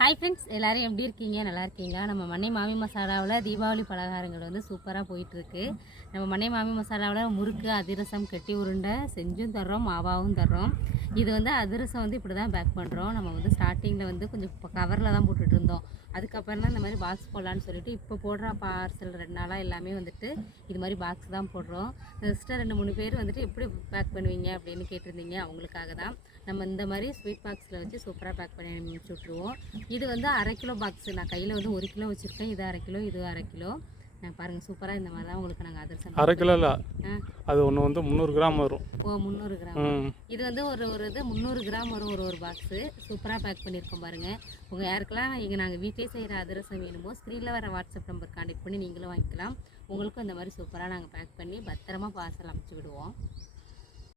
Hi friends எல்லோரும் எப்படி இருக்கீங்க? நல்லா இருக்கீங்களா? நம்ம மண்ணை மாமி மசாலாவில் தீபாவளி பலகாரங்கள் வந்து சூப்பராக போயிட்டுருக்கு. நம்ம மண்ணை மாமி மசாலாவில் முறுக்கு அதிரசம் கட்டி உருண்டை செஞ்சும் தர்றோம் மாவாவும் தர்றோம். இது வந்து அதிரசம் வந்து இப்படி தான் பேக் பண்ணுறோம் நம்ம வந்து ஸ்டார்டிங்கில் வந்து கொஞ்சம் கவரில் தான் போட்டுட்டு இருந்தோம். அதுக்கப்புறம் தான் இந்த மாதிரி பாக்ஸ் போடலான்னு சொல்லிட்டு இப்போ போடுற பார்சல் ரெண்டு நாளாக எல்லாமே வந்துட்டு இது மாதிரி பாக்ஸ் தான் போடுறோம். சிஸ்டர் ரெண்டு மூணு பேர் வந்துட்டு எப்படி பேக் பண்ணுவீங்க அப்படின்னு கேட்டிருந்தீங்க அவங்களுக்காக தான் நம்ம இந்த மாதிரி ஸ்வீட் பாக்ஸில் வச்சு சூப்பராக பேக் பண்ணி அனுப்பிச்சி விட்ருவோம் இது வந்து அரை கிலோ பாக்ஸ் நான் கையில் வந்து ஒரு கிலோ வச்சுருக்கேன். இது அரை கிலோ இது அரை கிலோ. நான் பாருங்கள் சூப்பராக இந்த மாதிரி தான் உங்களுக்கு நாங்கள் அதிரசம் அரை கிலோ இல்லை. அது ஒன்று வந்து முந்நூறு கிராம் வரும். ஓ முந்நூறு கிராம். இது வந்து ஒரு ஒரு இது முந்நூறு கிராம் வரும் ஒரு ஒரு பாக்ஸு சூப்பராக பேக் பண்ணியிருக்கோம் பாருங்கள் உங்கள் யாருக்கெல்லாம் இங்கே நாங்கள் வீட்டிலே செய்கிற அதிரசம் வேணுமோ ஸ்க்ரீனில் வர வாட்ஸ்அப் நம்பர் கான்டெக்ட் பண்ணி நீங்களும் வாங்கிக்கலாம். உங்களுக்கும் இந்த மாதிரி சூப்பராக நாங்கள் பேக் பண்ணி பத்திரமா பார்சல் அமுச்சு விடுவோம்.